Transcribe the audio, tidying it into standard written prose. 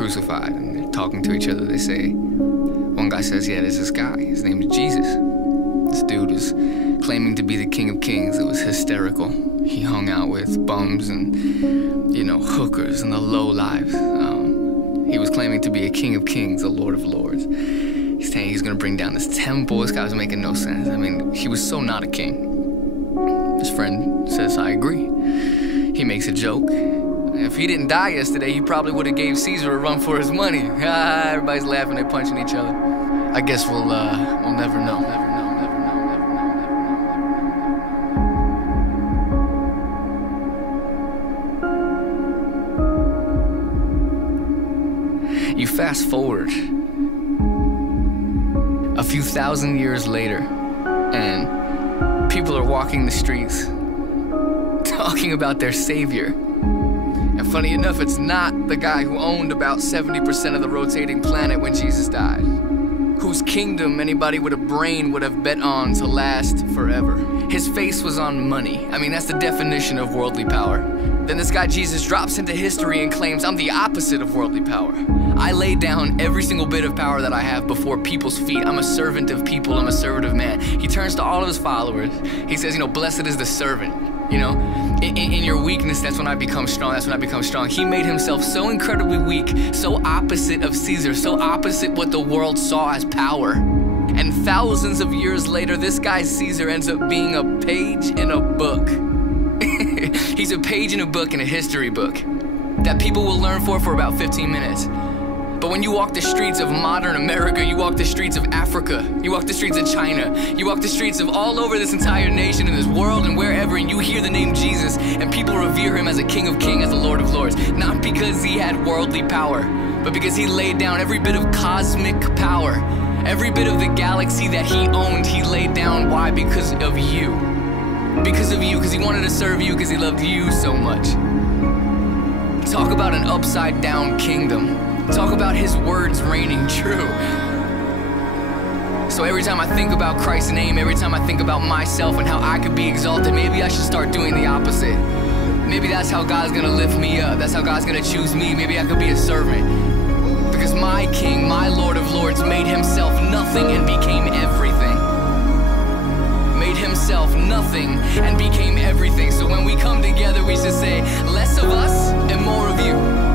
crucified, and they're talking to each other. They say, one guy says, yeah, there's this guy, his name is Jesus. This dude was claiming to be the King of Kings. It was hysterical. He hung out with bums and, you know, hookers and the low lives. He was claiming to be a King of Kings, a Lord of Lords. He's saying he's gonna bring down this temple. This guy was making no sense. I mean, he was so not a king. His friend says, I agree. He makes a joke. If he didn't die yesterday, he probably would have gave Caesar a run for his money. Everybody's laughing, they're punching each other. I guess we'll never know. You fast forward a few thousand years later, and people are walking the streets talking about their savior. And funny enough, it's not the guy who owned about 70% of the rotating planet when Jesus died, whose kingdom anybody with a brain would have bet on to last forever. His face was on money. I mean, that's the definition of worldly power. Then this guy Jesus drops into history and claims, I'm the opposite of worldly power. I lay down every single bit of power that I have before people's feet. I'm a servant of people, I'm a servant of man. He turns to all of his followers. He says, you know, blessed is the servant. You know, in your weakness, that's when I become strong, that's when I become strong. He made himself so incredibly weak, so opposite of Caesar, so opposite what the world saw as power. And thousands of years later, this guy Caesar ends up being a page in a book. He's a page in a book, in a history book, that people will learn for about 15 minutes. But when you walk the streets of modern America, you walk the streets of Africa, you walk the streets of China, you walk the streets of all over this entire nation and this world and wherever, and you hear the name Jesus, and people revere him as a King of Kings, as a Lord of Lords, not because he had worldly power, but because he laid down every bit of cosmic power, every bit of the galaxy that he owned, he laid down. Why? Because of you. Because of you, because he wanted to serve you, because he loved you so much. Talk about an upside down kingdom. Talk about his words reigning true. So every time I think about Christ's name, every time I think about myself and how I could be exalted, maybe I should start doing the opposite. Maybe that's how God's gonna lift me up. That's how God's gonna choose me. Maybe I could be a servant. Because my King, my Lord of Lords, made himself nothing and became everything. Made himself nothing and became everything. So when we come together, we should say, less of us and more of you.